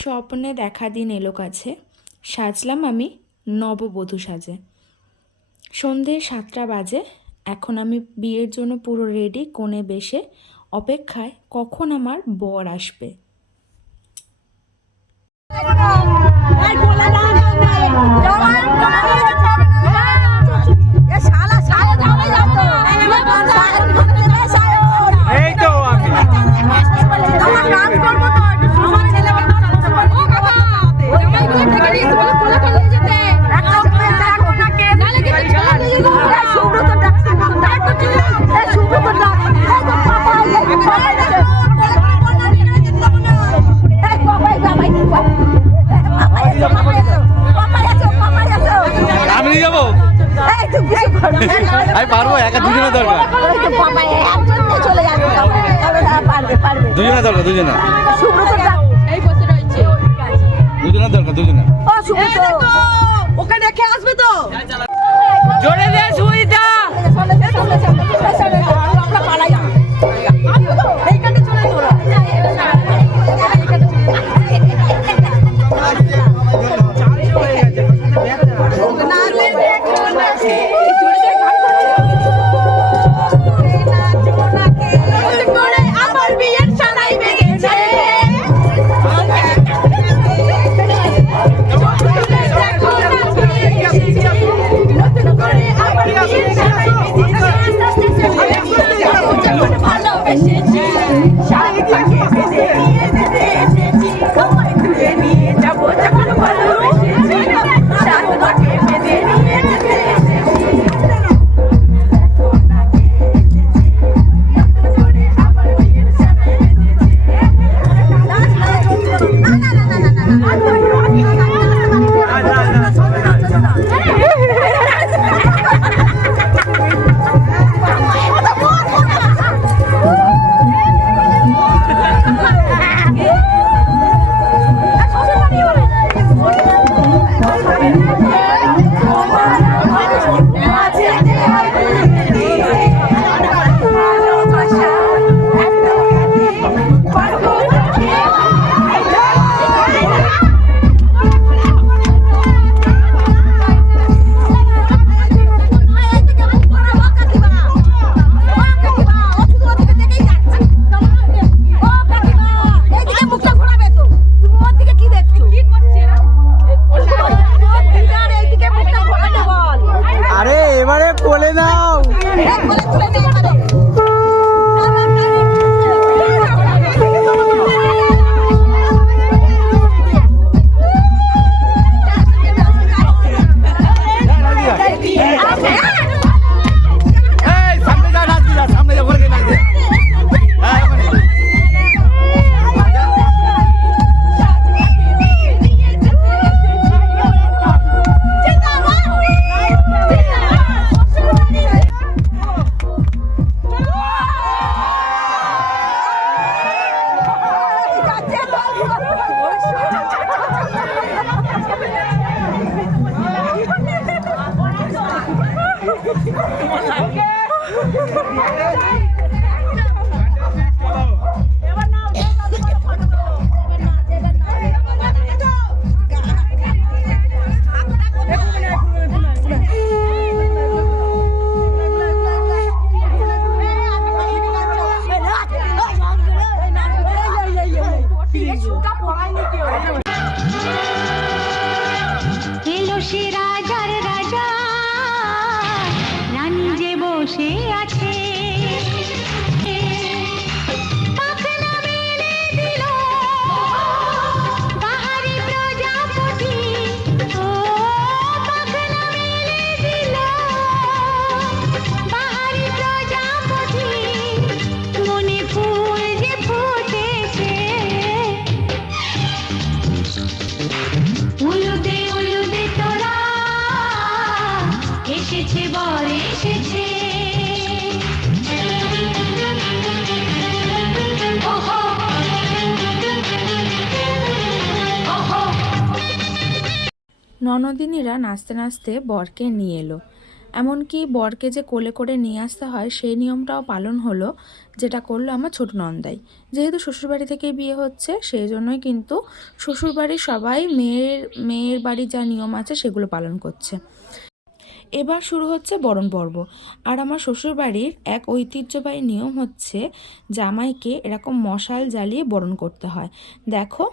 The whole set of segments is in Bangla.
স্বপ্নে দেখা দিন এলো কাছে, সাজলাম আমি নববধূ সাজে। সন্ধে 7টা বাজে, এখন আমি বিয়ের জন্য পুরো রেডি, কোণে বেশে অপেক্ষায় কখন আমার বর আসবে। আমি পারবো, একা দুজনের দরকার, দুজনের দরকার, দুজনের দরকার, দুজনের। ওকে দেখে আসবে তো জোরে দে সুইদা। আমরা পালাই এইখানে চলে তোরা ননদিনীরা নাচতে নাচতে বরকে নিয়ে এলো। এমনকি বরকে যে কোলে করে নিয়ে আসতে হয় সেই নিয়মটাও পালন হলো, যেটা করলো আমার ছোট নন্দাই। যেহেতু শ্বশুরবাড়ি থেকে বিয়ে হচ্ছে সেই জন্যই কিন্তু শ্বশুরবাড়ির সবাই মেয়ের বাড়ির যা নিয়ম আছে সেগুলো পালন করছে। এবার শুরু হচ্ছে বরণ পর্ব। আর আমার শ্বশুরবাড়ির এক ঐতিহ্যবাহী নিয়ম হচ্ছে জামাইকে এরকম মশাল জ্বালিয়ে বরণ করতে হয়। দেখো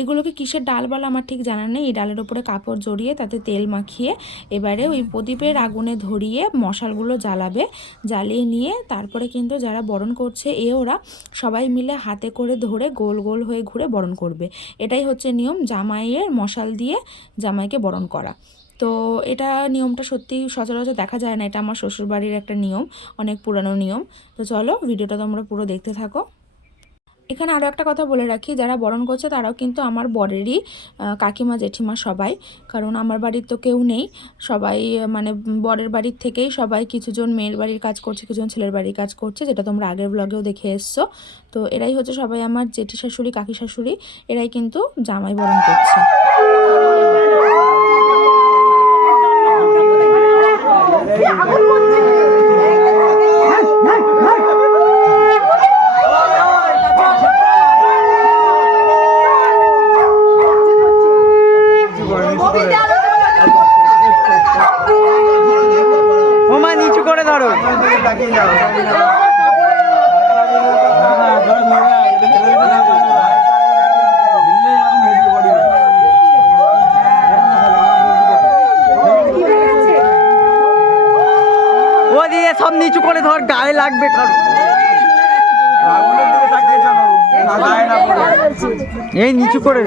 এগুলোকে কিসের ডাল বলা আমার ঠিক জানা নেই। এই ডালের ওপরে কাপড় জড়িয়ে তাতে তেল মাখিয়ে এবারে ওই প্রদীপের আগুনে ধরিয়ে মশালগুলো জ্বালাবে। জ্বালিয়ে নিয়ে তারপরে কিন্তু যারা বরণ করছে ওরা সবাই মিলে হাতে করে ধরে গোল গোল হয়ে ঘুরে বরণ করবে। এটাই হচ্ছে নিয়ম, জামাইয়ের মশাল দিয়ে জামাইকে বরণ করা। তো এটা নিয়মটা সত্যি সচরাচর দেখা যায় না, এটা আমার শ্বশুরবাড়ির একটা নিয়ম, অনেক পুরানো নিয়ম। তো চলো ভিডিওটা তোমরা পুরো দেখতে থাকো। এখানে আরও একটা কথা বলে রাখি, যারা বরণ করছে তারাও কিন্তু আমার বরেরই কাকিমা জেঠিমা সবাই, কারণ আমার বাড়ির তো কেউ নেই। সবাই মানে বরের বাড়ির থেকেই সবাই, কিছুজন মেয়ের বাড়ির কাজ করছে, কিছুজন ছেলের বাড়ির কাজ করছে, যেটা তোমরা আগের ব্লগেও দেখে এসছো। তো এরাই হচ্ছে সবাই আমার জেঠি শাশুড়ি কাকি শাশুড়ি, এরাই কিন্তু জামাই বরণ করছে। ওমা নিচু করে ধরো। ও দিয়ে সব নিচু করে ধর, গায়ে লাগবে কারো। এই নিচু করে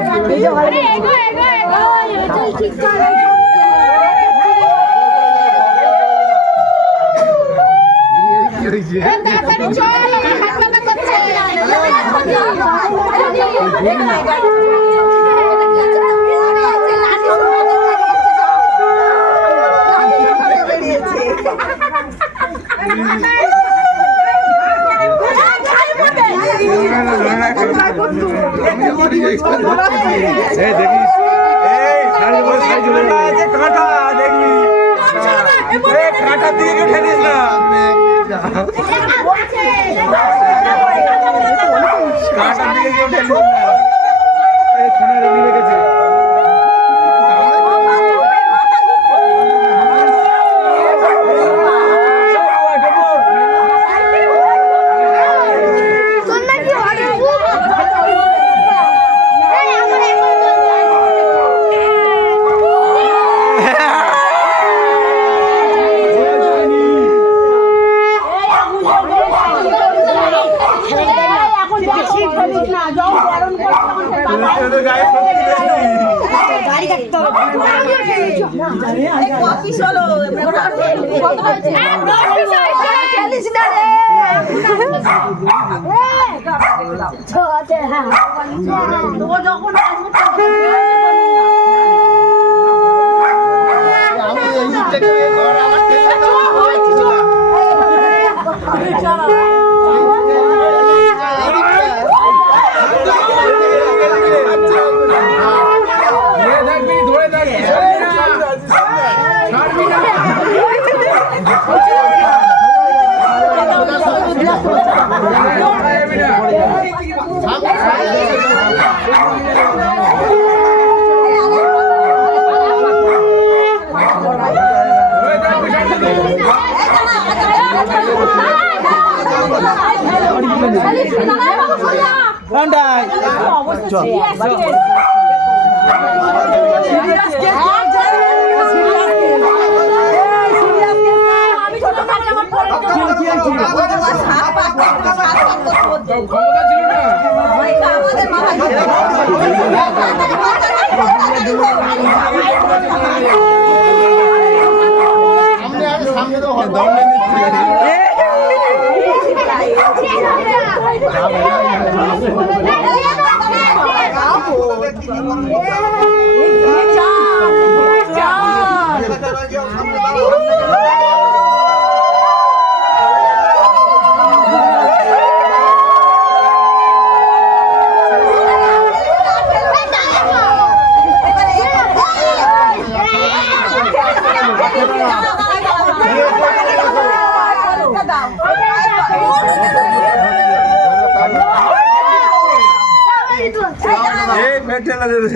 ঠেলা দেবে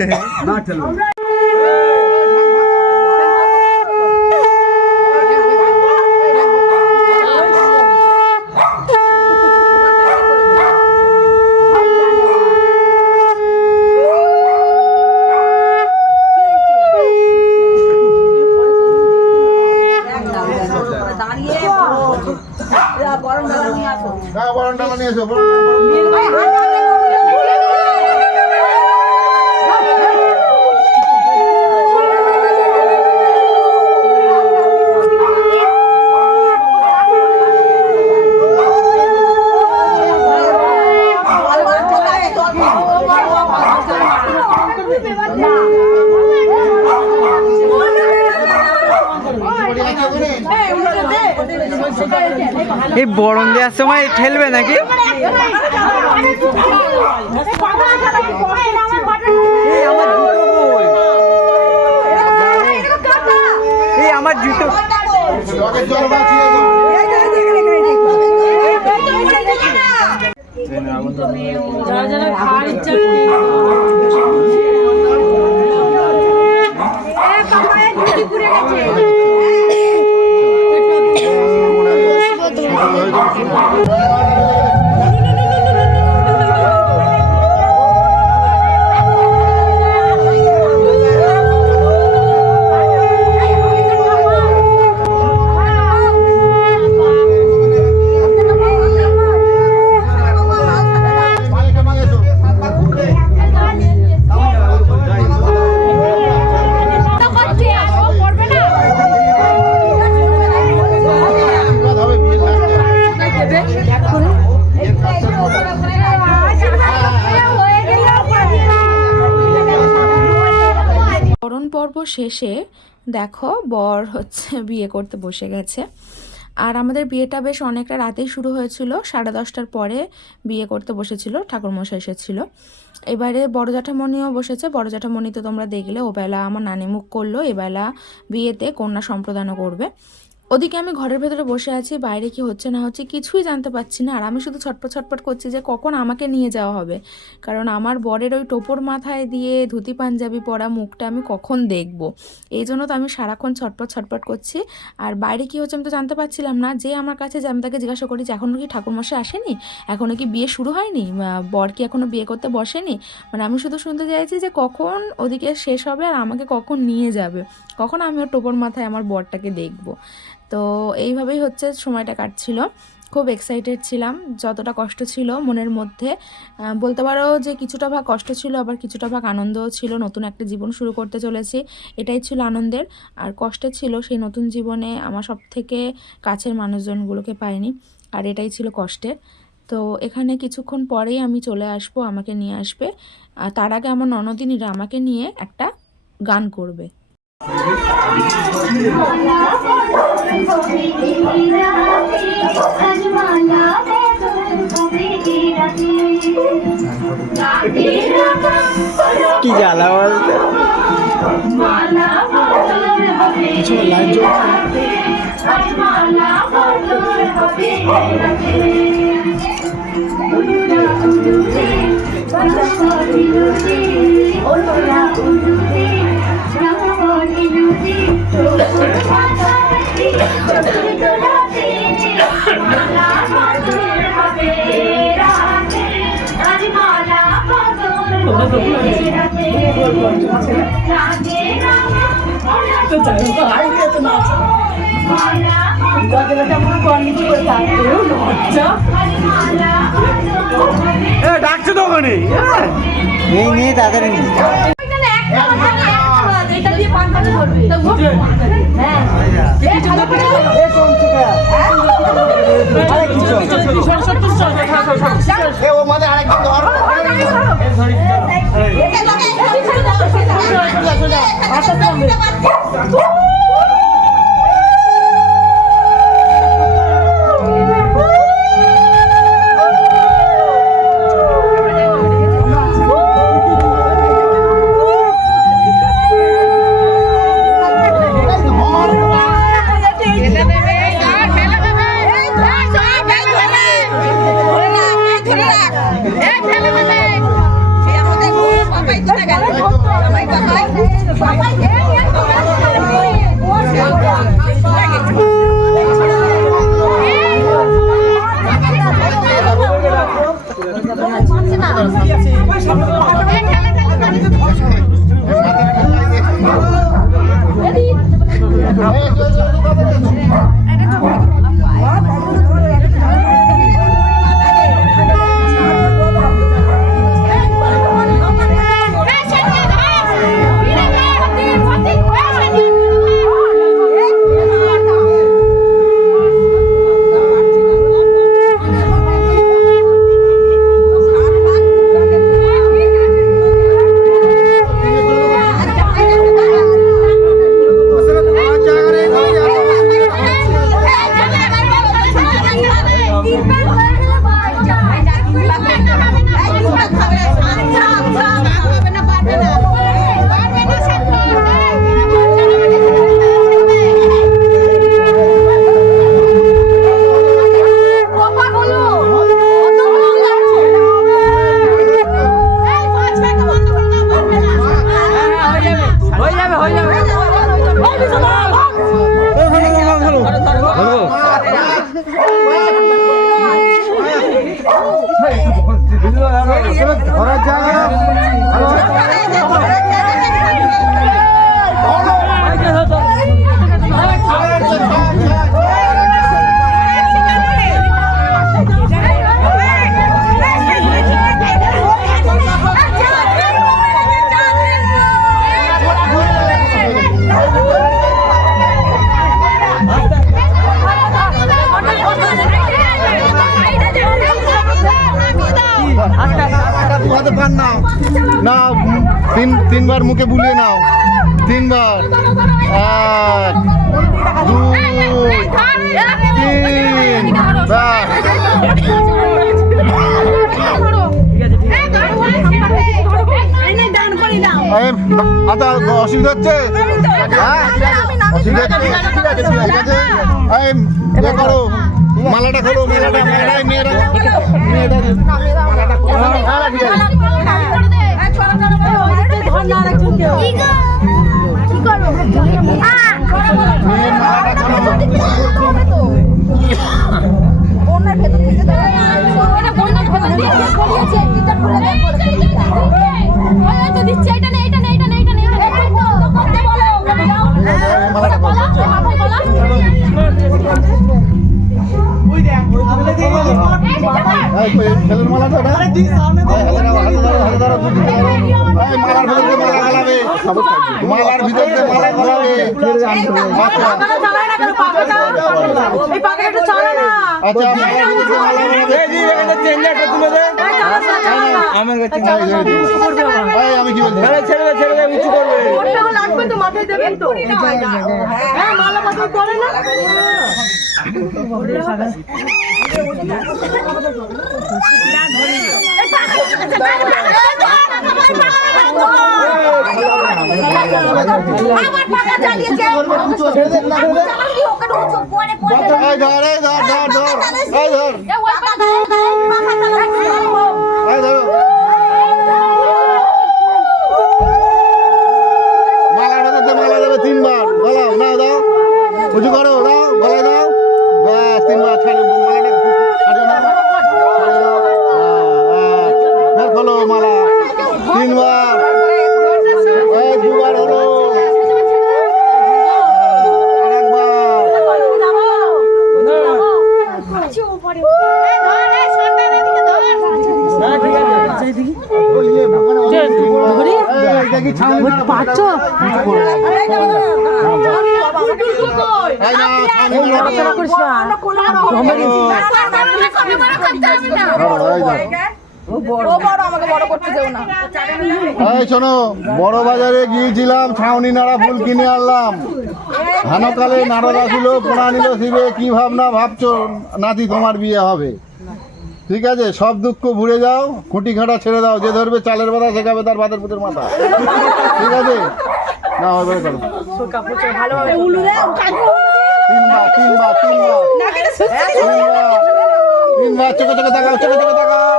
না ঠেলা এই বরণ দেওয়ার সময় ঠেলবে নাকি? এই আমার জুতো পর্ব শেষে দেখো বর হচ্ছে বিয়ে করতে বসে গেছে। আর আমাদের বিয়েটা বেশ অনেকটা রাতেই শুরু হয়েছিল, 10:30টার পরে বিয়ে করতে বসেছিল, ঠাকুরমশাই এসেছিল। এবারে বড় জ্যাঠামণিও বসেছে। বড় জ্যাঠামণি তো তোমরা দেখলে, ওবেলা আমার নানি মুখ করলো, এবেলা বিয়েতে কন্যা সম্প্রদানও করবে। ওদিকে আমি ঘরের ভেতরে বসে আছি, বাইরে কি হচ্ছে না হচ্ছে কিছুই জানতে পারছি না। আর আমি শুধু ছটপট ছটপট করছি যে কখন আমাকে নিয়ে যাওয়া হবে, কারণ আমার বরের ওই টোপর মাথায় দিয়ে ধুতি পাঞ্জাবি পরা মুখটা আমি কখন দেখব, এই জন্য তো আমি সারাক্ষণ ছটপট ছটপট করছি। আর বাইরে কি হচ্ছে আমি তো জানতে পারছিলাম না। যে আমার কাছে যে আমি তাকে জিজ্ঞাসা করি যে এখনও কি ঠাকুরমশাই আসেনি, এখনও কি বিয়ে শুরু হয়নি, বর কি এখনও বিয়ে করতে বসেনি, মানে আমি শুধু শুনতে চাইছি যে কখন ওদিকে শেষ হবে আর আমাকে কখন নিয়ে যাবে, কখন আমি ওর টোপর মাথায় আমার বরটাকে দেখব। তো এইভাবেই হচ্ছে সময়টা কাটছিল। খুব এক্সাইটেড ছিলাম, যতটা কষ্ট ছিল মনের মধ্যে বলতে পারো যে কিছুটা ভাগ কষ্ট ছিল, আবার কিছুটা ভাগ আনন্দও ছিল। নতুন একটা জীবন শুরু করতে চলেছি, এটাই ছিল আনন্দের। আর কষ্টের ছিল সেই নতুন জীবনে আমার সব থেকে কাছের মানুষজনগুলোকে পাইনি, আর এটাই ছিল কষ্টের। তো এখানে কিছুক্ষণ পরেই আমি চলে আসবো, আমাকে নিয়ে আসবে। আর তার আগে আমার ননদিনীরা আমাকে নিয়ে একটা গান করবে। কি জ্বালা বলতে কিছু লাইট ডাকছে তো ওখানে এই নিয়ে তাদের নিয়ে তিনবার মুখে বুলিয়ে নাও, তিনবার। 1 2 3 বাস। আচ্ছা, অসুবিধা হচ্ছে? হ্যাঁ, অসুবিধা হচ্ছে? ঠিক আছে, এই ইয়ে করো, মালাটা খোলো, মেয়েরা মালাটা খোলো। হ্যাঁ, ঠিক আছে। মেয়ের মালাটা খোলো। ছেলের মালাটা ওটা? মালার ভিতর দিয়ে মালা গলাবে। আচ্ছা, আমি কি বলছি? ছেড়ে উঁচু করবে। মালা দেবে 3 বার। গলাও, নাও, দাও, উঁচু করো, দাও, গলায় দাও, ব্যাস 3 বার। ছাড়ো মালাটা, খোলো মালা 3 বার। 2 বার হলো, আরেকবার। শোনো, বড় বাজারে গিয়েছিলাম, ছাউনি নাড়া ফুল কিনে আনলাম। হেনকালে নারদ আসিল, পোড়া নিল শিবে, কি ভাবনা ভাবছো নাতি তোমার বিয়ে হবে। ঠিক আছে, সব দুঃখ ভুলে যাও, খুঁটি খাটা ছেড়ে দাও, যে ধরবে চালের মাথা শেখাবে তার ভাতের পুতের মাথা। ঠিক আছে, না এবারে করো 3 বার। চোখে চোখে তাকাও, চোখে চোখে তাকাও,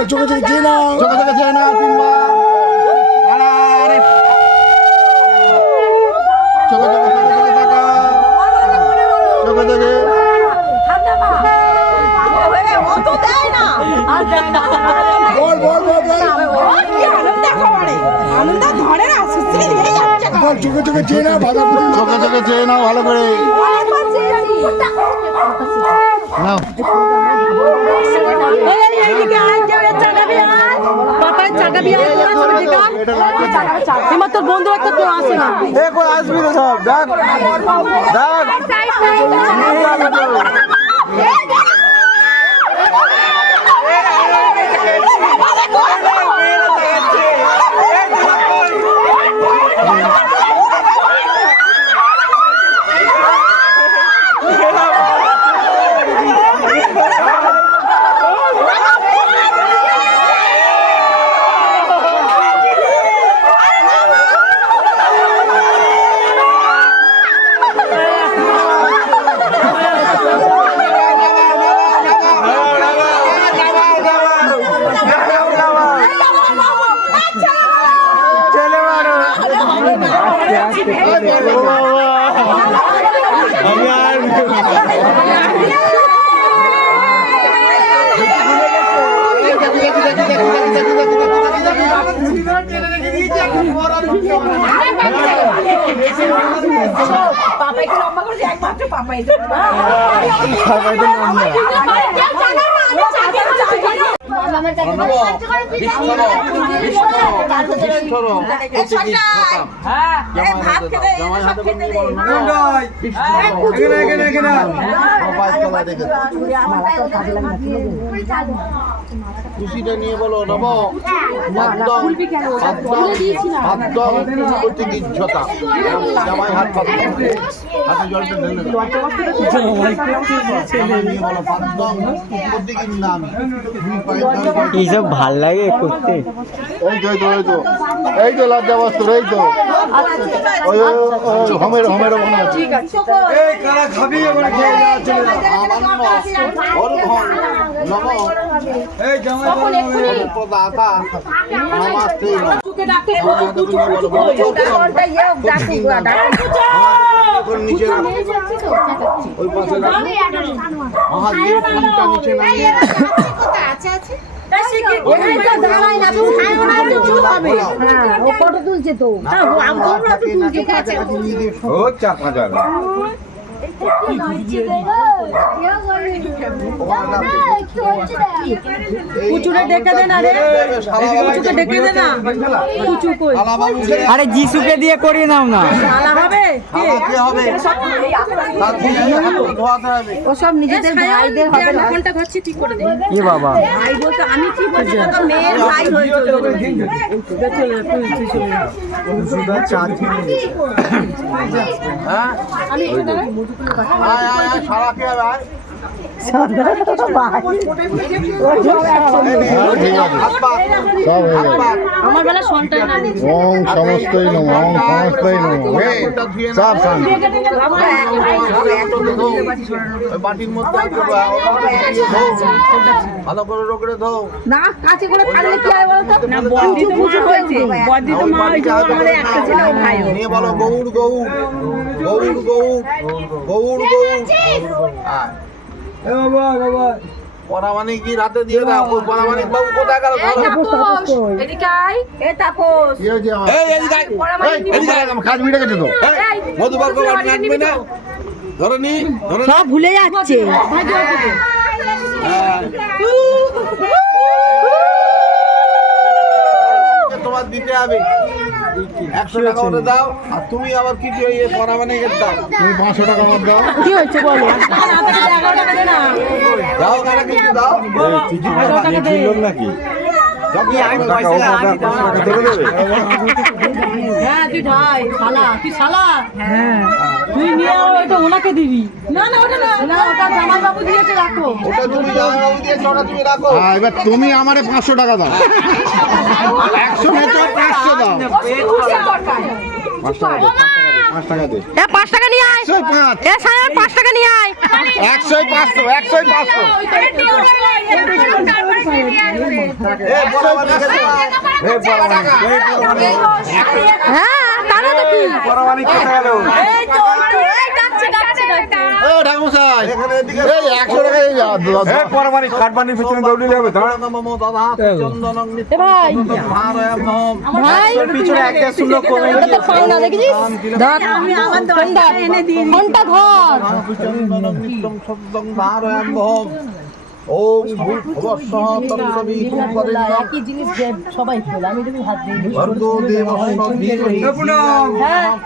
চোখে চোখে চেয়ে নাও, 3 বার। আরে চোখে চোখে তাকাও, চোখে চোখে। চোখে চোখে চেয়ে নাও, ভালো করে নাও। তোর বন্ধু একটা তো আসে না, আসবি তো সব। দেখ ভাত খেতে সব খেতে দে এখানে খুশিটা নিয়ে বলো নব প্রতিগিদ্ধতা জামাই হাত পাতল হাতে জলটা ঢেলে দাও। জামাই নিয়ে বলো পাদ্যম প্রতিগিন্দামি এইসব ভাল লাগে করতে। এই তো লজ্জা বস্ত্র এই তো ওই হোমের হোমের ওখানে আছে এই কারা খাবি ওখানে খেয়ে যাওয়া চলে যা। এই জামাই প্রদাতা নমস্তে চুকে ডাকে কোনটা ইয়ে ডাকু নিচে ওই পাশে মহাদেব ফোনটা নিচে নামিয়ে ও 4,000 কুচুরে ডেকে দে না রে কুচুকে ডেকে দে না কুচু কই আরে যিশুকে দিয়ে করিয়ে নাও না। শালা হবে কে হবে ও সব নিজেদের ভাইদের হবে না কোনটা ঘরছি ঠিক করে দে এ বাবা ভাই বলতে আমি কি বলছি তোর মেয়ের ভাই হয়ে চলে চলে তুই চলে আমি সারা কে ভাই আমার বেলা সন্তান না ওং সমস্তই নমঃ ওং সমস্তই নমঃ সব শান্তি বাটির মধ্যে ভালো করে রোগড়ে ধো না কাছে করে থাকলে কি হয় বলতো না বন্দি তো পুজো হয়েছে বন্দি তো মা হয়েছে আমাদের একটা ছিল ভাই নিয়ে বলো গৌর গৌর গৌর গৌর গৌর গৌর এ বাবা বাবা পরামানি কি রাতে দিয়ে দাও ওই পরামানি বাবু কোথায় গেল এদিকে আয় এ তাপস কি হয়েছে আমার এই এদিকে এদিকে আমার কাজ মিটে গেছে তো মধুবার কো বাটি আনবে না ধরো নি ধরো সব ভুলে যাচ্ছে তোমার দিতে হবে 100 টাকা ওরে দাও আর তুমি আবার কি পরামানি কে দাও তুমি 500 টাকা মত দাও কি হয়েছে বলো 11 টাকা দে না দাও কারা কিছু দাও নাকি হ্যাঁ তুই ঢাই শালা তুই শালা হ্যাঁ তুই নিয়ে ওটা ওনাকে দিবি না না ওটা না না ওটা জামাই বাবু দিয়েছে রাখো ওটা তুমি জামাই বাবু দিয়ে ওটা তুমি রাখো হ্যাঁ এবার তুমি আমারে 500 টাকা দাও 100 না তো 500 দাও 5 টাকা দে 5 টাকা দে এ 5 টাকা নিয়ে আয় 105 এ সায়ন 5 টাকা নিয়ে আয় 100 500 100 500 হ্যাঁ তাহলে তো কি পরামানি কোথায় গেল এই তো এই ডাকছে ডাকছে ও ঢাকুমশাই এখানে এদিকে এই 100 টাকা এই এ পরামানি কাটবানির ভিতরে দৌড়িলে হবে দাঁড়া নমো দাদা চন্দনং এ ভাই ভারয়ামহম ভাই পিছনে একটা শুনলো কমে ওটা তো পাও না দেখেছিস ধর আমি আমার দোকানটা এনে দিই ঘন্টা ধর চন্দনং নিত্যং শব্দং ভারয়ামহম ওম ভূর্ভুবস্সহ তৎসবিতুম বরেণ্যং একই জিনিস সবাই বলে আমি তুমি হাত দিই ভর্গো দেবস্য ধীমহি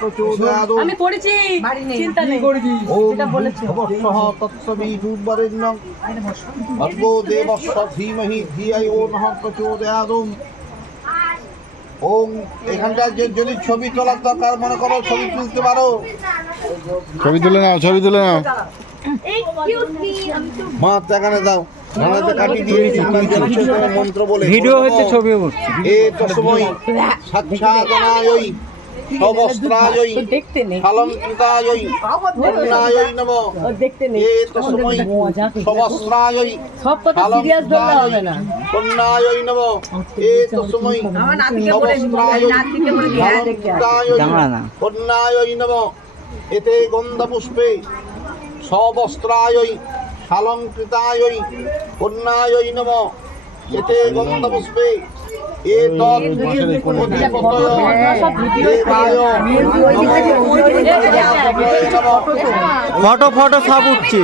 প্রচোদয়াৎ আমি পড়েছি চিন্তা নেই ওম ভূর্ভুবস্সহ তৎসবিতুম বরেণ্যং ভর্গো দেবস্য ধীমহি ধিয়ায়ো নঃ প্রচোদয়াৎ ওম এখানটা যদি ছবি তোলার দরকার মনে করো ছবি তুলতে পারো ছবি তুলে নাও মা এখানে দাও এখানে কাটি দিয়েছি মন্ত্র বলে ভিডিও হচ্ছে ছবিও করছে। এ তসময় সাক্ষাৎনায়ৈ সবস্ত্রায়ৈ ফলঙ্কিতায়ৈ পূর্ণায়ৈ নমঃ দেখতে নেই এ তসময় সবস্ত্রায়ৈ সব কথা সিরিয়াস ধরলে হবে না পূর্ণায়ৈ নমঃ এ তসময় সবস্ত্রায়ৈ ফলঙ্কিতায়ৈ দাঁড়া না। পূর্ণায়ৈ নমঃ এতে গন্ধপুষ্পে সবস্ত্রায়ৈ শালঙ্কৃতায়ৈ পূর্ণায়ৈ নমঃ এতে গন্ধপুষ্পে ফটো ফটো সব উঠছে,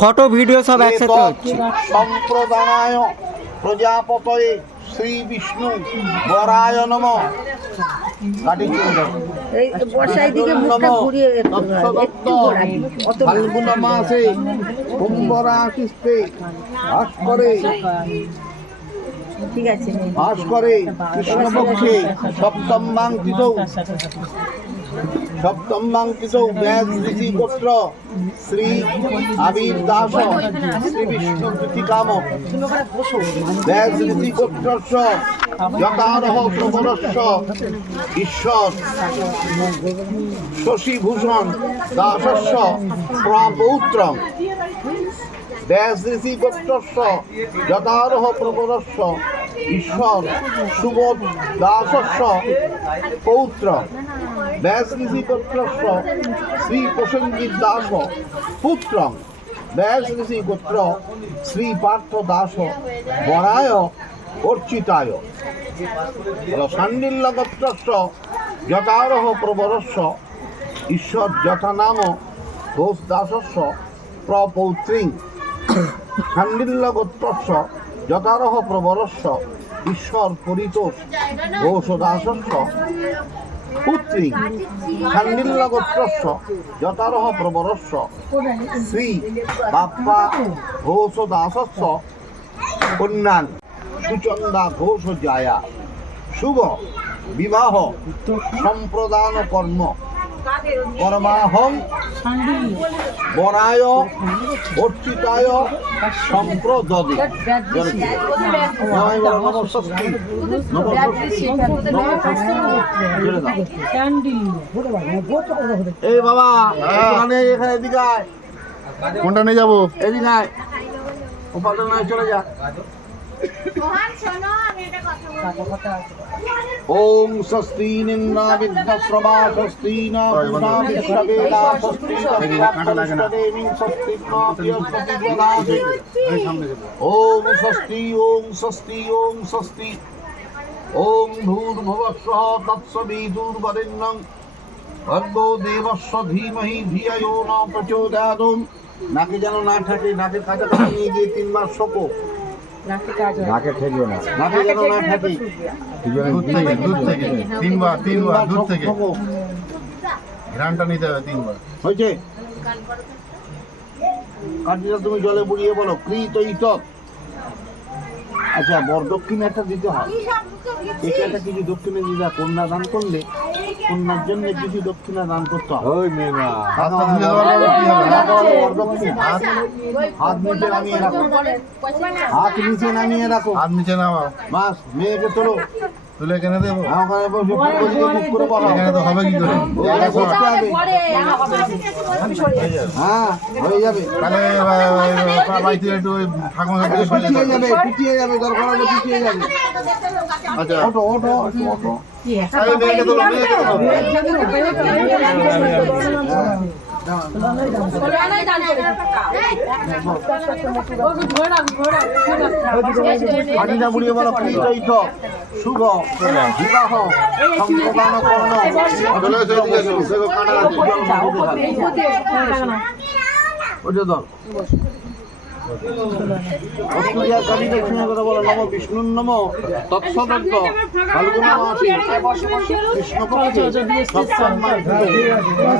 ফটো ভিডিও সব একসাথে হচ্ছে। সম্প্রদানায় প্রজাপতয়ে শ্রী বিষ্ণু বরায় নমঃ। কাটি চলে যাও। এই বর্ষায় দিকে মুখটা ঘুরিয়ে একটু ঘোরাই। অত ফাল্গুন মাসে কুম্ভরা কিস্তে বাস করে, ঠিক আছে বাস করে কৃষ্ণপক্ষে সপ্তমাঙ্কিত ব্যাস ঋষি গোত্র শ্রী আবির দাস শ্রী বিষ্ণু প্রীতিকাম ব্যাস ঋষি গোত্রস্য যথারহ প্রবরস্য ঈশ্বর শশীভূষণ দাসস্য প্রপৌত্রম ব্যাস ঋষি গোত্রস্য যথারহ প্রবরস্য ঈশ্বর সুবোধ দাসস্য পৌত্র ব্যাস ঋষি গোত্রস্য শ্রী প্রসেনজিৎ দাস পুত্র ব্যাস ঋষি গোত্র শ্রী পার্থ দাস বরায় অর্চিতায়। শাণ্ডিল্য গোত্রস্য যথারহ প্রবরস্য ঈশ্বর যথা নাম ঘোষ দাসস্য প্রপৌত্রী শাণ্ডিল্য গোত্রস্য যথারহ প্রবরস্য ঈশ্বর পরিতোষ ঘোষ দাসস্য পুত্রী শাণ্ডিল্য গোত্রস্য যথারহ প্রবরস্য শ্রী বাপ্পা ঘোষ দাসস্য কন্যান সুচন্দা ঘোষ জায়া। শুভ বিবাহ সম্প্রদান কর্ম কর্মাহং বরায় অর্চিতায় সম্প্রদদে। এই বাবা এখানে এদিকে আয়। কোনটা নিয়ে যাবো? এদিকে আয়, উপাদান চলে যা। ওম স্বস্তি নিন্না বিদ্যশ্রবা স্বস্তি ন পূর্ণা বিশ্ববেদা স্বস্তি তত্ত্বদেবী স্বস্তি ন বৃহস্পতি দদাতি। ওম স্বস্তি ওম স্বস্তি ওম স্বস্তি। ওম ভূর্ভুবস্সঃ তৎসবিতুর্বরেণ্যং ভর্গো দেবস্য ধীমহি ধিয়া ইয়ো ন প্রচোদয়াৎ। নাকে যেন না ঠাকে, নাকের কাছাকাছি নিয়ে গিয়ে 3 মাস শোকো। নাকে ঠেকবে না, নাকে যেন না ঠাকে। দূর থেকে 3 বার দূর থেকে শোকো। ঘ্রাণটা নিতে হবে 3 বার। হয়েছে? কাঠিটা তুমি জলে বুড়িয়ে বলো কৃত ইতৎ। আচ্ছা, বর দক্ষিণ একটা দিতে হয়, এটা কিছু দক্ষিণে দিতে হয়। কন্যা দান করলে কন্যার জন্য কিছু দক্ষিণা দান করতে হয়। ওই মেয়েমা হাত নিচে নামিয়ে রাখো, হাত নিচে নামিয়ে রাখো। হাত নিচে নামাও, বাস, মেয়েকে তোলো, তুলে কেনে দেবো। ওখানে বসে মুখ করে বলো। এখানে তো হবে কি করে? এটা করতে হবে। হ্যাঁ, হয়ে যাবে। তাহলে বাড়িতে একটু ওই ঠাকুমাকে দিয়ে সরিয়ে পিছিয়ে দাও। যাবে, পিছিয়ে যাবে, দরকার হলে পিছিয়ে যাবে। আচ্ছা, ওঠো ওঠো ওঠো। এই মেয়েকে তোলো, মেয়েকে তোলো। আটিটা বুড়িয়ে বলো কৃত শুভ বিবাহ সম্প্রদান কর্ম। চলে এসো, এদিকে এসো, দেখো কাঁটা আছে। ওটা ধর। অস্ট্রেলিয়ার গাড়িটা শুনে কথা বলো নম বিষ্ণু নম তৎসদত্ত ফাল্গুন মাসে কৃষ্ণপক্ষে সপ্তমাঙ্কিত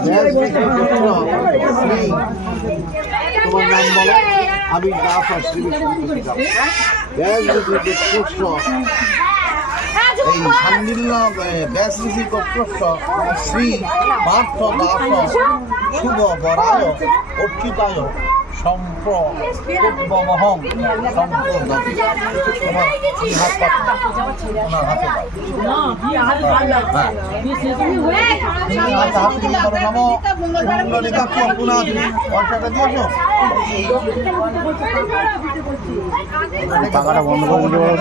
শ্রী, তোমার নাম বলো? আবির দাস শ্রী বিষ্ণু এই শাণ্ডিল্য ব্যাস ঋষি গোত্রস্য শ্রী পার্থ দাস শুভ বরায় অর্চিতায় সম্প্রমহং সম্প্রদতি। তোমার হাত পাত ওনার হাতে দাও। আচ্ছা, হাত তুলে করো নম কুণ্ডলিকাক্ষ পুনাতি। পয়সাটা দিয়েছো? টাকাটা বন্ধ করে দিতে বলো।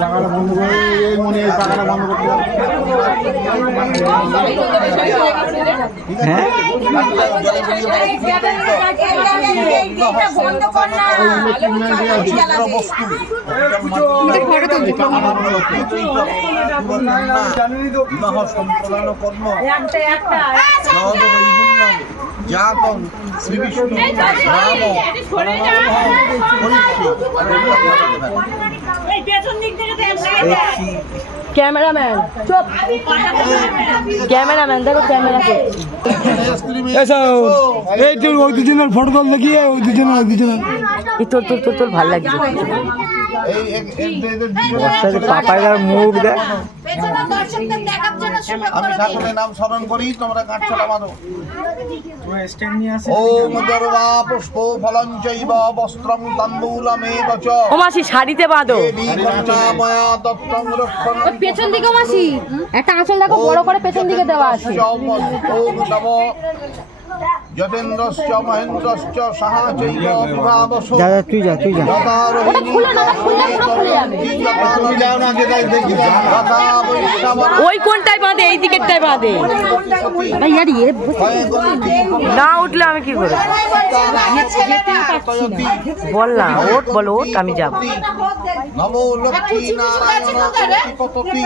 টাকাটা বন্ধ করে, এই মনে এই টাকাটা বন্ধ করতে হবে। হ্যাঁ বিবাহ সম্প্রদান কর্ম জাতং শ্রী বিষ্ণু নাম ক্যামেরাম্যান চুপ, ক্যামেরাম্যান দেখো ক্যামেরা করছে। এই তো ওই দুজনের ফটো তোল দেখিয়ে ওই দুজনের এই তোর ভালো লাগছে। পাপাইদার মুখ দেখ। আমি ঠাকুরের নাম স্মরণ করি, তোমরা কাঠছড়া মারো। ওম দর্বা পুষ্প ফলং চৈব বস্ত্রং তাম্বূলমেব চ। ও মাসি শাড়িতে বাঁধো। দেবী কন্যাময়া দত্তং রক্ষণং। পেছন দিকে মাসি একটা আঁচল দেখো বড় করে পেছন দিকে দেওয়া আছে। ওম নমো যতেন্দ্রশ্চ মহেন্দ্রশ্চ সাহা চৈব বিভাবসু। দাদা তুই যা ওটা খুলে না, খুললে পুরো খুলে যাবে। তুমি যাও না, যেটাই দেখি যথা বৈষ্ণব ওই কোনটাই বাঁধে? এই দিকেরটাই বাঁধে। না উঠলে আমি কি করব? বল না, ওঠ বলো, ওঠ, আমি যাব। নমো লক্ষ্মী নারায়ণ পততি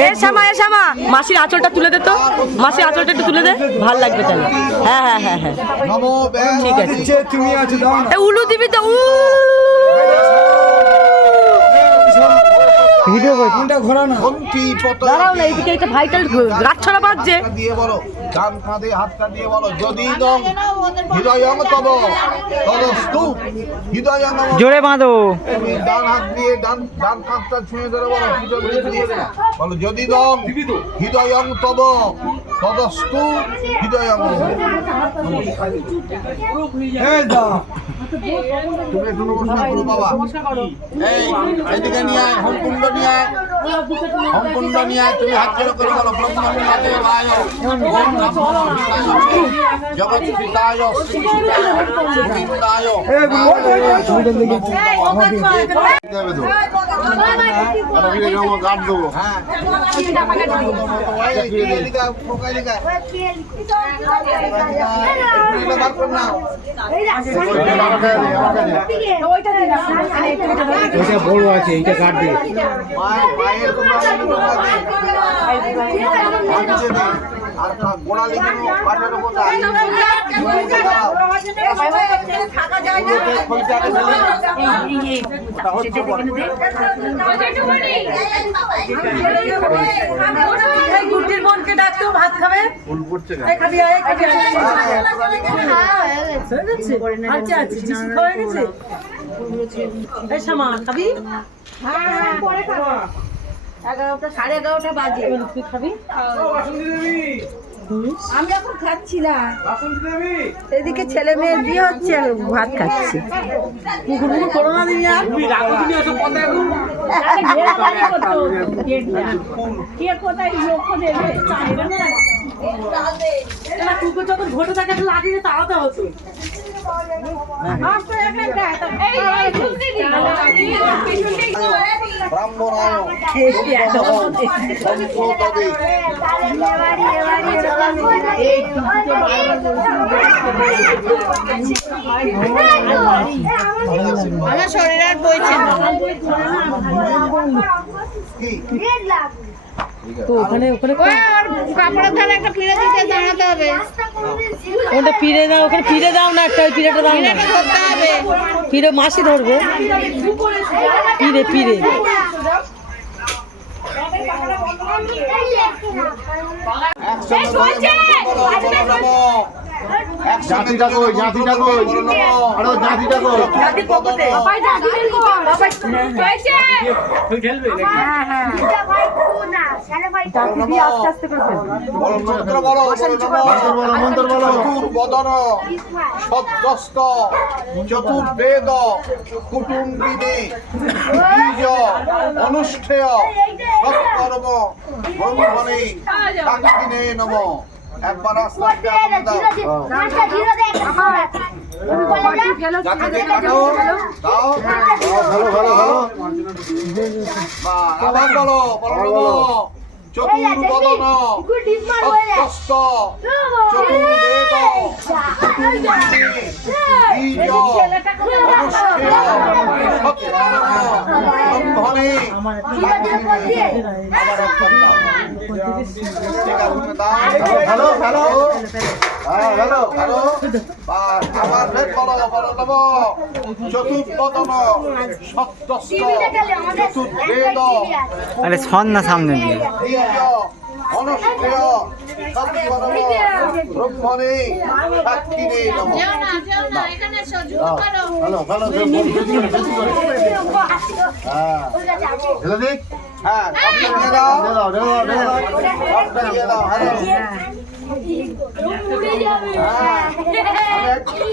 এ শ্যামা মাসির আঁচলটা তুলে দে তো, মাসির আঁচলটা একটু তুলে দে, ভাল লাগবে তাহলে। হ্যাঁ নমো ঠিক আছে। তুমি আছো দাও না। এ উলু দিবি তো। ভিডিও কই কোনটা ঘোরা না। ঘন্টি পততি দাঁড়াও না, এইদিকে একটা ভাইটাল গাছ ছড়া বাজছে। দিয়ে বলো, ডান কাঁধে হাতটা দিয়ে বলো, যদি দম হৃদয়ং তব তদস্তু হৃদয়ং। জোরে বাঁধো। ডান হাত দিয়ে ডান কাঁধটা ছুঁয়ে ধরে বলো, বলো যদি দম হৃদয়ং তব তদস্তু হৃদয়ং। এই দা তুমি একটু নমস্কার করো বাবা। এই এদিকে নিয়ে আয়, হোমকুণ্ড নিয়ে আয়, হোমকুণ্ড নিয়ে আয়। তুমি হাত জোড় করে বলো, ব্রহ্মদেবায় ওম নমো জগৎ পিতায় শ্রীকৃষ্ণায় এটা বড় আছে, এটা কাট দে। আর গোড়া লিখে পাঠানো কোথায়? গুটির বোনকে ডাকতো, ভাত খাবে। খাবি আয়, খাবি আয়। আচ্ছা হয়ে গেছে। এই শ্যামা খাবি? 11টা 11:30 বাজে। তুই খাবি? আমি এখন খাচ্ছি না, এদিকে ছেলে মেয়ের বিয়ে হচ্ছে, ভাত খাচ্ছি। করোনা দিন আর যখন ঘটে থাকে লাগিয়ে তাড়াতে হতো। ব্রাহ্মণায় আমার শরীর আর বইছে না। তো ওখানে পাপড়ের ধারে একটা পিড়ে দিতে দাঁড়াতে হবে। ওটা পিড়ে দাও, ওখানে পিড়ে দাও না, একটা পিড়েটা দাও না। ধরতে হবে, পিড়ে মাসি ধরবে। পিড়ে জাতিটা কই, জাতিটা কই, আরে জাতিটা কই। চতুর্বদন সদ্যস্ত চতুর্বেদ কুটুম্বিনী বীজ অনুষ্ঠেয় সৎকর্ম ব্রহ্মণে সাক্ষিণে নমঃ। একবার আস্তে আস্তে আমাকে দাও। জাতিতে কাটো দাও। ভালো আবার বলো, বলো চতুর্বদন সত্যস্ত চতুর্বেদ কুটুম্বিনী বীজ অনুষ্ঠেয় ব্রহ্মণে হ্যালো হ্যালো হ্যালো হ্যালো আবার ফের বলো বলো নব চতুর্বদন সপ্তস্ত চতুর্বেদ আরে শোন না সামনে দিয়ে অনুষ্ঠেয় সৎকর্ম ব্রহ্মণে সাক্ষীরে নমঃ। হ্যালো হ্যালো হ্যালো দেখ হ্যাঁ দিয়ে দাও দিয়ে দাও হ্যালো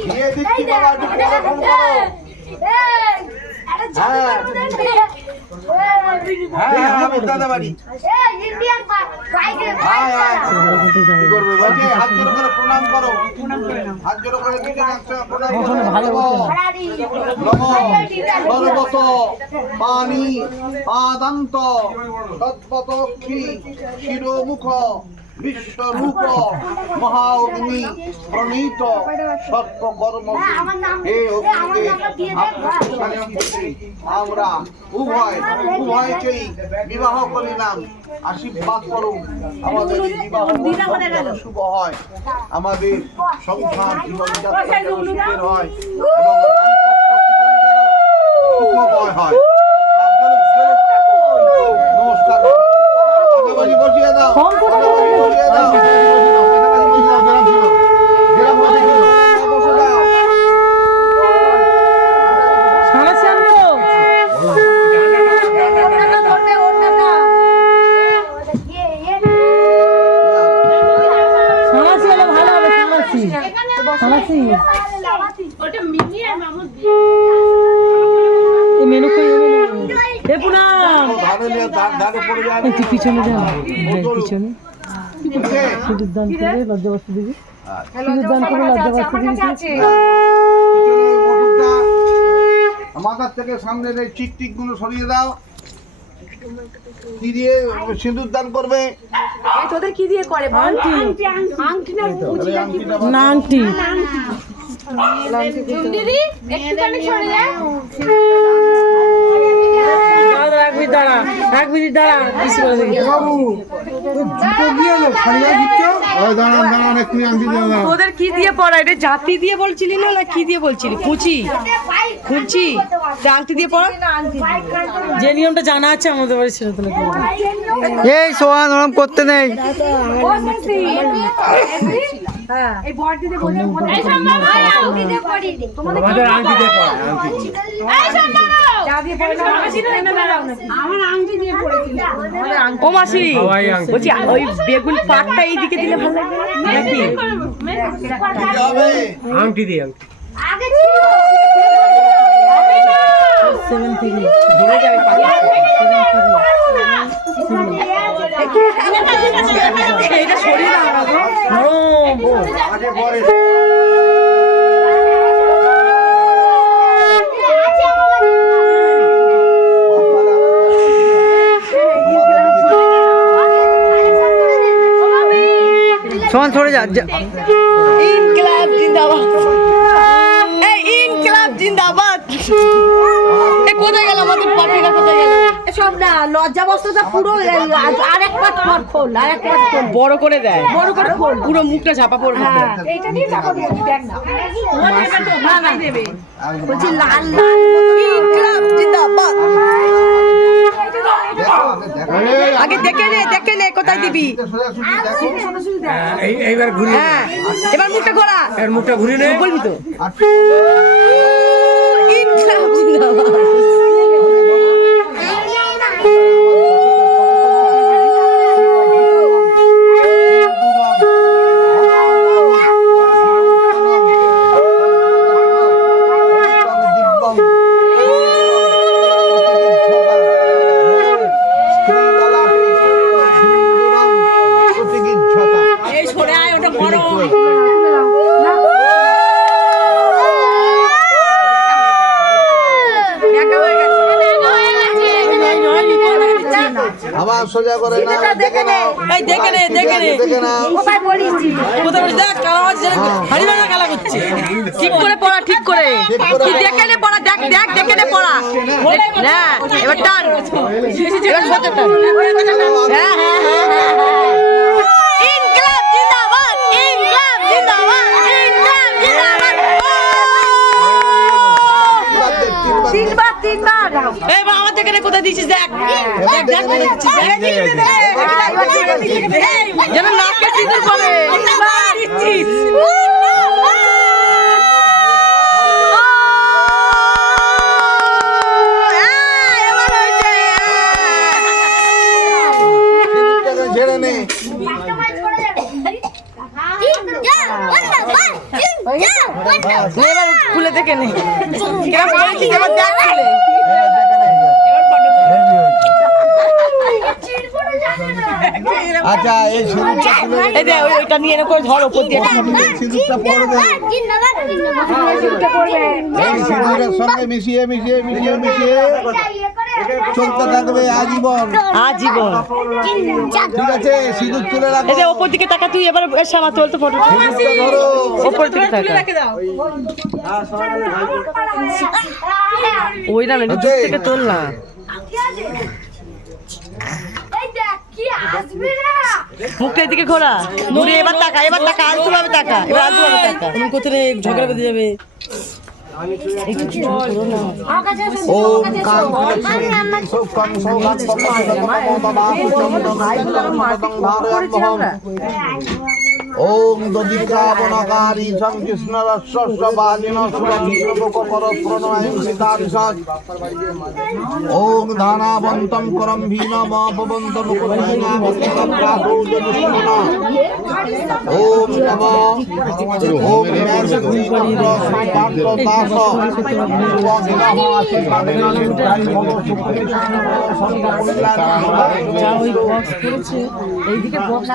দিয়ে দিচ্ছি বাবা একটু পরে ফোন করো হ্যাঁ আমি দাদা বাড়ি কি করবে বাকি হাত জোড় করে প্রণাম করো হাত জোড় করে প্রণাম করো সর্বত পানি পাদান্ত তৎপতক্ষী শিরোমুখ বিশ্বরূপ মহাগ্নি প্রণীত সর্বকর্ম হে অগ্নিদেব আমরা উভয়কেই বিবাহ করিলাম আশীর্বাদ করুন আমাদের এই বিবাহ যেন শুভ হয় আমাদের সংসার জীবনযাত্রা যেন সুখের হয় এবং সুখময় হয় নমস্কার বসিয়ে দাও বসিয়ে দাও পিছনে পিছনে সিঁদুর দান করে লজ্জাবস্ত্র দিবি সিঁদুর দান করে লজ্জাবস্ত্র দিবি মাথার থেকে সামনের এই চিকটিক গুলো সরিয়ে দাও কি দিয়ে সিঁদুর দান করবে তোদের কি দিয়ে করে না আংটি দিদি একটুখানি সরে যা রাখবি দাঁড়া রাখবি দাঁড়া তোদের কি দিয়ে পড়া এটা জাতি দিয়ে বলছিলি না কি দিয়ে বলছিলি কুচি কুচি আংটি দিয়ে পড়া যে নিয়মটা জানা আছে আমাদের বাড়ির ছেলে তোলে এই সোহান ওরম করতে নেই এই বড় দিদি বলে আংটি দিয়ে পড়িয়ে দে তোমাদের আংটি দিয়ে পড়া আংটি যা দিয়ে পড়ে আমার আংটি দিয়ে পড়েছিল ও মাসি বলছি ওই বেগুন পাটটা এইদিকে দিলে ভালো লাগবে নাকি আংটি দিয়ে আগে ছিল এটা শরীর আগে পরে সোহান সরে যা ইনকলাব জিন্দাবাদ এই ইনকলাব জিন্দাবাদ এই কোথায় গেল আমাদের পার্টিটা কোথায় গেল সব না লজ্জা বস্ত্রটা পুরো আরেক পাট কর খোল আরেক পাট খোল বড় করে দেয় বড় করে খোল পুরো মুখটা ঝাপা পড়বে এইটা দিয়ে চাপা দেব দেখ না না না দেবে বলছি লাল লাল ইনকলাব জিন্দাবাদ আগে দেখে নে কোথায় দিবি এইবার ঘুরিয়ে হ্যাঁ এবার মুখটা ঘোরা এর মুখটা ঘুরিয়ে নে বলবি তো ইনকলাব জিন্দাবাদ এই সরে আয় ওটা বড় আবার সোজা করে না দেখে নাও এই দেখে নে দেখে নাও কোথায় পড়িয়েছি কোথায় বলি দেখ কালা মাছ হাড়ি ভাঙা কালা করছে ঠিক করে পড়া ঠিক করে ঠিক করে। তুই দেখে নে পড়া দেখ দেখে নে পড়া না এবার টান এবার সোজা টান হ্যাঁ হ্যাঁ হ্যাঁ হ্যাঁ ইনকলাব জিন্দাবাদ ইনকলাব জিন্দাবাদ ইনকলাব জিন্দাবাদ তিনবার এবার আমার থেকে কোথায় দিছিস দেখ দেখ দেখ কোথায় দিছিস দেখ যেন নাকে সিঁদুর পড়ে তিনবার দিচ্ছিস ঝেড়ে নে এবার খুলে দেখে নে কেমন করেছিস এবার দেখ খুলে আচ্ছা এই সিঁদুরটা তুলে এই দে ওইটা নিয়ে এনে করে ধর ওপর দিয়ে সিঁদুরটা পড়বে এই সিঁদুরের সঙ্গে মিশিয়ে মিশিয়ে মিশিয়ে মিশিয়ে চলতে থাকবে আজীবন আজীবন ঠিক আছে সিঁদুর তুলে রাখো এই দে ওপর দিকে তাকা তুই এবার এর সামনে চলতে ফটো সিঁদুরটা ধরো ওপর দিকে তাকা ওই না এটা দূর থেকে তোল না মুখের দিকে ঘোরা ঘুরে এবার তাকা আলতু ভাবে তাকা এবার আলতু ভাবে তাকা তুমি কোথায় ঝগড়া বেঁধে যাবে ওম কান্তি সুখম সৌভাগ্যম দদাতু চন্দনং ধারয়ামহম ওম দদিকাবনকারী সংকৃষ্ণরস্ববালিন সুরভিষ্ণুকপরপ্রণয়ং সীতারিষৎ ওম ধানাবন্তম করম ভীনমপবন্তম কুর্মৈনাবন্তপ্রাপৌজনিষ্ণুনা ওম নমঃ ওম ব্যাসদীপন্দ্রসংপাদ্রদাস এইদিকে বক্স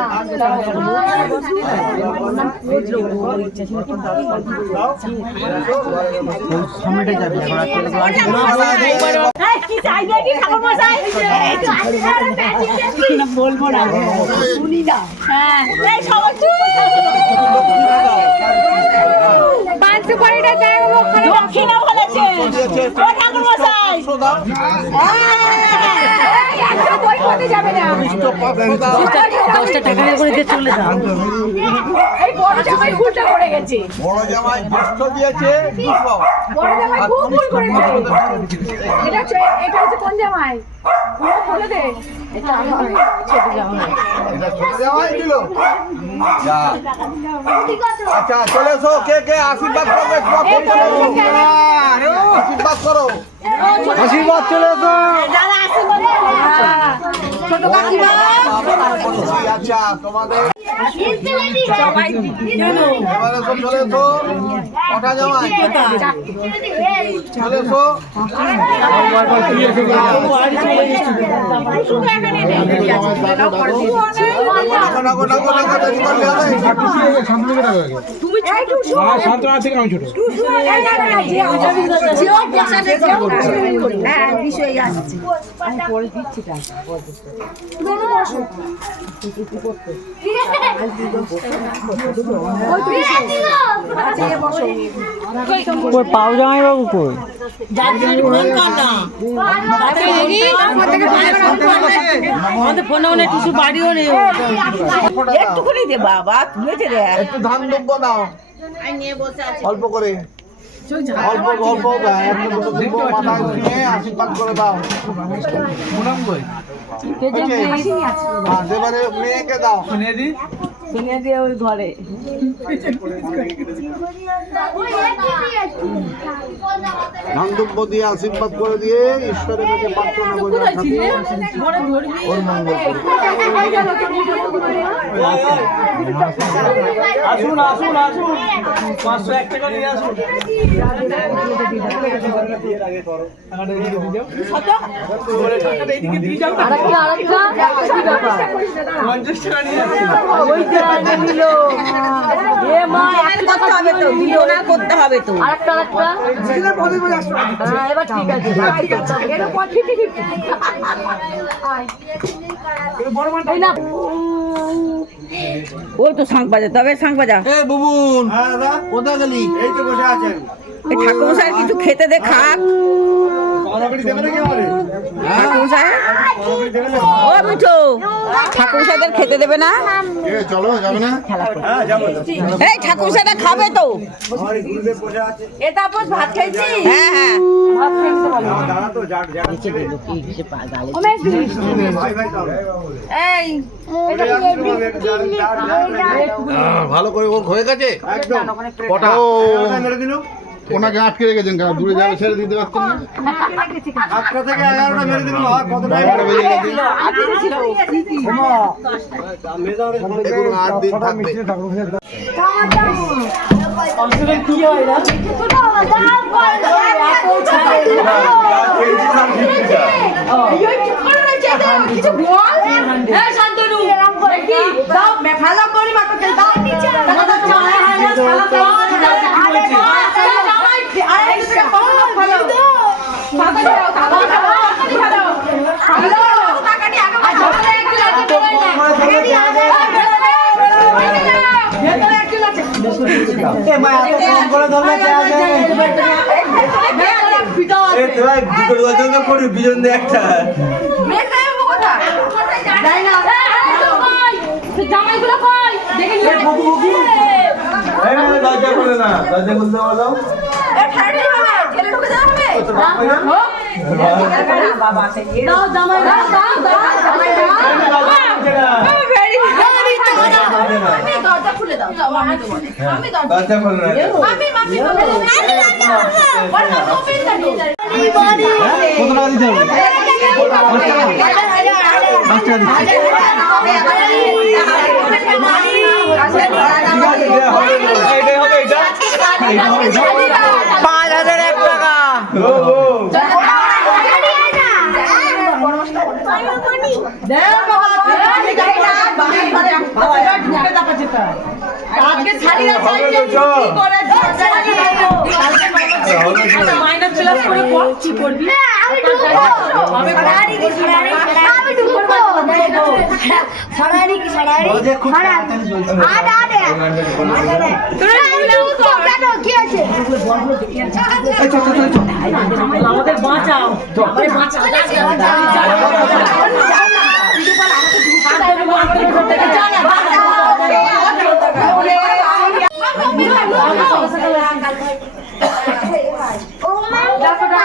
বলবো না শুনি না দক্ষিণা বলেছে দশটা টাকা করে দিয়ে চলে যাও বড় জামাই দুশো দিয়েছে 200 বড় জামাই খুব ভুল করেছে এটা হচ্ছে কোন জামাই বলে দে এটা ছোট জামাই দিল যা আচ্ছা চলে এসো কে কে আশীর্বাদ করবে আশীর্বাদ করো আশীর্বাদ চলে এসো ছোট কাকিমা আচ্ছা তোমাদের এবারে তো চলে এসো কটা জামাই চলে এসো তুমি হ্যাঁ বিষয় আসছে পরে দিচ্ছি টাকা পাও জামাই বাবু কই আমাদের ফোনে কিছু বাড়িও নেই একটুখানি দে বাবা তুই দে একটু ধান দুব্ব দাও অল্প করে অল্প অল্প মাথায় নিয়ে আশীর্বাদ করে দাও এবারে মেয়েকে দাও শুনে দিয়ে ওই ঘরে ধান দুব্ব দিয়ে আশীর্বাদ করে দিয়ে ঈশ্বরের কাছে প্রার্থনা করে ওর মঙ্গল করে। আসুন আসুন আসুন 501 টাকা নিয়ে আসুন করতে হবে তো এবার ঠিক আছে ওই তো শাঁখ বাজা তবে শাঁখ বাজা এ বুবুন কোথায় গেলি এই তো বসে আছেন ঠাকুর মশাই কিছু খেতে দে খাক ও মিঠু ঠাকুর সাহেবের খেতে দেবে না? চলো যাবে না? এই ঠাকুর সাহেব খাবে তো। এটা বস ভাত খাইছি। হ্যাঁ হ্যাঁ এই ভালো করে ওর হয়ে গেছে কটা ওনাকে আটকে রেখেছেন কেন? দূরে যাবে ছেড়ে দিতে পারছেন না? 8টা থেকে 11টা মেরে দিলাম আর কত টাইম 11টা বেজে গেছে। এগুলো 8 দিন থাকবে। কি হয় না? কিছু বল। এই শান্তনু কি দাও মেখালা করি মাত্র তেল দাও নিচে দাদা চাই হয় না খালা দাও আরে জামাই আরে এটা কোন ভালো টাকা দাও টাকা দাও হ্যালো টাকাটি আগে ধরে একটু লাগতে দেবে না টাকাটি আগে ভেতরে একটু লাগতে এ মা এত কম করে দাও না চাই এ তো ভাই দুটো দজন তো পড়ি বিজন দে একটা মেয়ে কথা যাই না জামাইগুলো কই দেখে নিয়ে এই মানে দরজা খুলে না দরজা খুলতে বলো এ ঠাড়ি হবে ছেলে ঢুকে যাবে বাবা সে দাও জামাই দাও জামাই দাও আমি দরজা খুলে দাও আমি তোমার আমি দরজা খুলে না মামি বলে বড় কপিটা নিয়ে যাই কত টাকা দিতে হবে এটাই হবে এটা 5001 টাকা। আজকে ছাড়িয়ে চাইছে কি করে মাইনাস প্লাস করে পড় কি করবি আমি ঢুকবো আমি ছাড়ারি কি ছাড়ারি আমি ঢুকবো ছাড়ারি কি ছাড়ারি আরে আরে তোরা ঢুকবো কেন কি আছে আমাদের বাঁচাও আমাদের বাঁচাও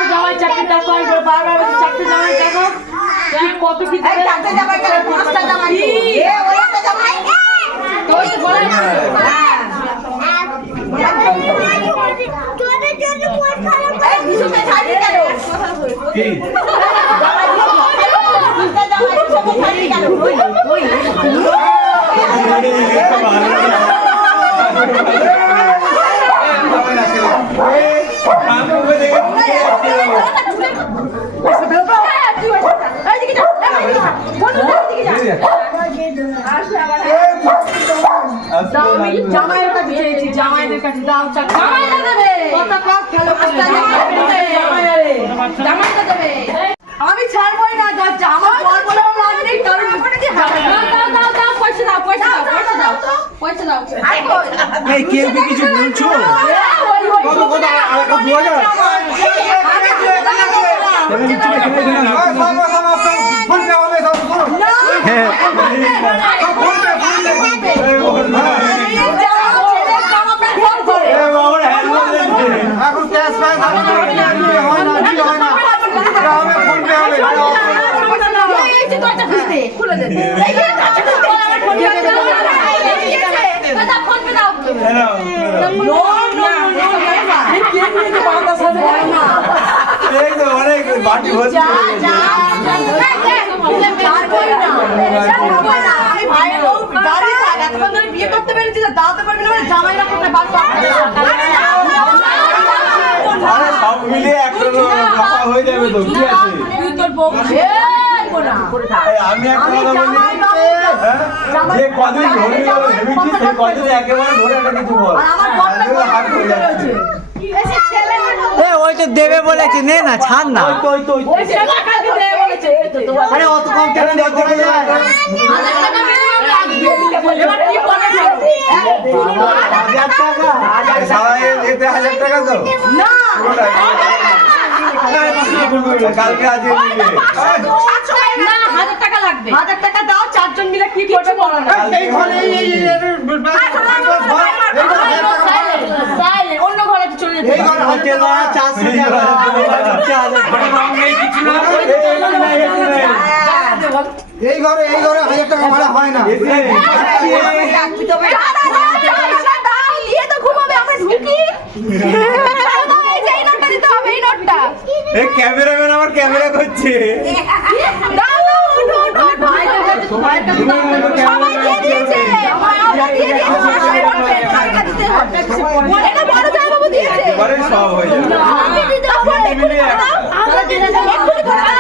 জামাই চাকরি দেখো বারবার চাকরি জামাই দেখো কত কি চাকরি জামাই করে 5টা জামাই ওইটা জামাই তো বলে তোদের জন্য কোন খারাপ এই বিশুকে ছাড়ি কেন কি ছাড়ি কেন জামাইয়ের কাছে চেয়েছি জামাইদের কাছে দাও জামাইটা দেবে কত ক্লাস খেলো জামাইটা দেবে আমি ছাড়বই না দরজা আমার বল বলে লাভ নেই কারণ দাও দাও পয়সা দাও পয়সা দাও পয়সা দাও পয়সা দাও এই কেউ কি কিছু বলছো কত কত আর কত 2000 ফোন পে হবে সব করো হ্যাঁ ফোন পে এখন ক্যাশ পাই হয় না হয় না হবে ফোন পে হবে এই যে দরজা খুলে দে এই যে দরজা খুলে দে দাদা ফোন পে দাও নো নো নো এই কে নিয়ে বাবা সাথে না এই তো অনেক বাটি ভর্তি যা যা আমি ভাই গাড়ি থাক এখন ধরে বিয়ে করতে পেরেছি দাঁড়াতে পারবি না জামাইরা করতে বাধ্য আরে সব মিলিয়ে একটা কথা হয়ে যাবে তো কি আছে তুই তোর বউ এই আমি একটা কথা বলি যে কদিন ধরে গেল ভেবেছি সেই কদিন একেবারে ধরে একটা কিছু বল আমার বড়টা হাত হয়ে যাচ্ছে এসে ছেলে এ ওই তো দেবে বলেছি নে না ছাড় না। ওই ছেলে কাকে দেবে বলেছে আরে অত কম টাকা দিয়ে করা যায় 1000 টাকা মিনিমাম লাগবে এবার কি করে থাকবে 1000 টাকা সারা এতে 1000 টাকা দাও না পুরোটা কালকে আজকে মিলে না 1000 টাকা লাগবে 1000 টাকা দাও চারজন মিলে কি করবে বলো না এই ঘরে সাইলেন্ট অন্য ঘরে চলে যেতে এই ঘরে হোটেল ভাড়া 400 এই ঘরে 1000 টাকা ভাড়া হয় না। নিয়ে তো ঘুমাবে আমরা ঢুকি এই যে এই নোটটা দিতে হবে এই নোটটা এই ক্যামেরাম্যান আমার ক্যামেরা করছে দাও দাও ওঠো ওঠো সবাই দিয়ে দিয়েছে আমরা দিয়ে দিয়েছে টাকা দিতে হবে এটা বড় জামাই বাবু দিয়েছে এবারে সব হয়ে যাবে আমাকে দিতে হবে এক্ষুনি করে দাও এক্ষুনি করে দাও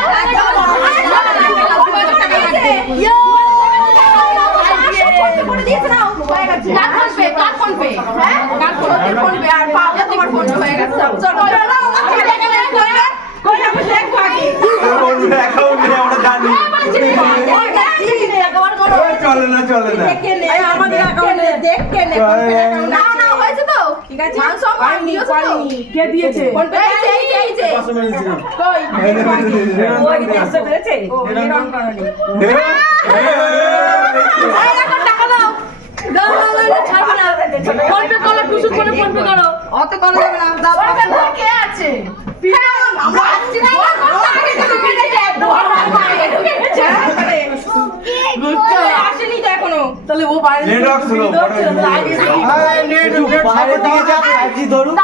অ্যাকাউন্টে আমরা জানি চলে না আমাদের অ্যাকাউন্টে দেখকে নে না না হয়েছে তো ঠিক আছে মান সম্মান দিয়েছে তো কে দিয়েছে এই যে কই ওই দিয়েছে পেরেছে এই রং করানি টাকা দাও দাও ছাড়বে না ফোন পে করো টুসু করে ফোন পে করো অত করা যাবে না দাও কে আছে আমরা আসছি না আসেনি তো এখনো তাহলে ও বাইরে নেটওয়ার্ক স্লো বাইরে দিকে যা আজি ধরুন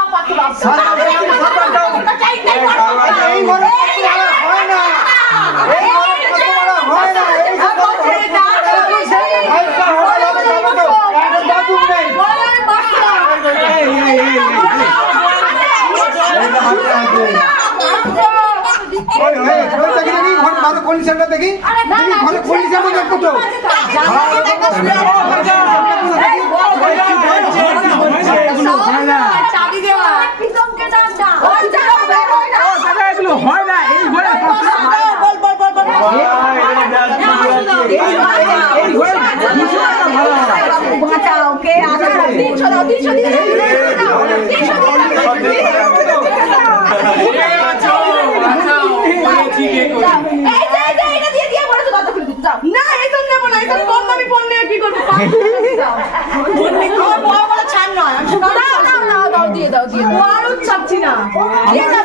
এই ঘরে হয় না হয় না কন্ডিশনটা দেখি ঘরে কন্ডিশনটা দেখো তো চাবি দেওয়া প্রীতমকে ডাক দাও হয় না এই ঘরে বল বল বল বল বাঁচাও কে আছে 300 দাও 300 দিয়ে দাও 300 দিয়ে দাও এই যে এটা দিয়ে দিয়ে বলেছো কত খুলে দিতে দাও না এইসব নেবো না এইসব কম দামি ফোন নিয়ে কি করবো আমার বড় বড় ছাড় নয় দাও দিয়ে দাও বড় ছাড়ছি না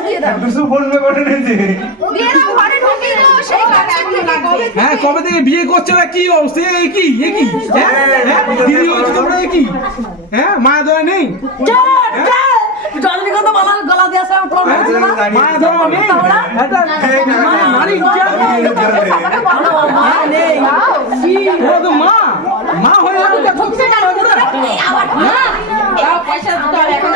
দিয়ে দাও দুশো ফোন পে করে নিয়েছে দিয়ে দাও ঘরে ঢুকিয়ে দাও সেই কাছে হ্যাঁ কবে থেকে বিয়ে করছে না কি অবস্থা এই কি দিদি হচ্ছে তোমরা কি হ্যাঁ মায়া দয়া নেই জলনিকন্ত মালা গলা দিয়ে আসে আমার মায়া দয়া নেই মা হয়ে যাবে আবার পয়সা দিতে হবে এখন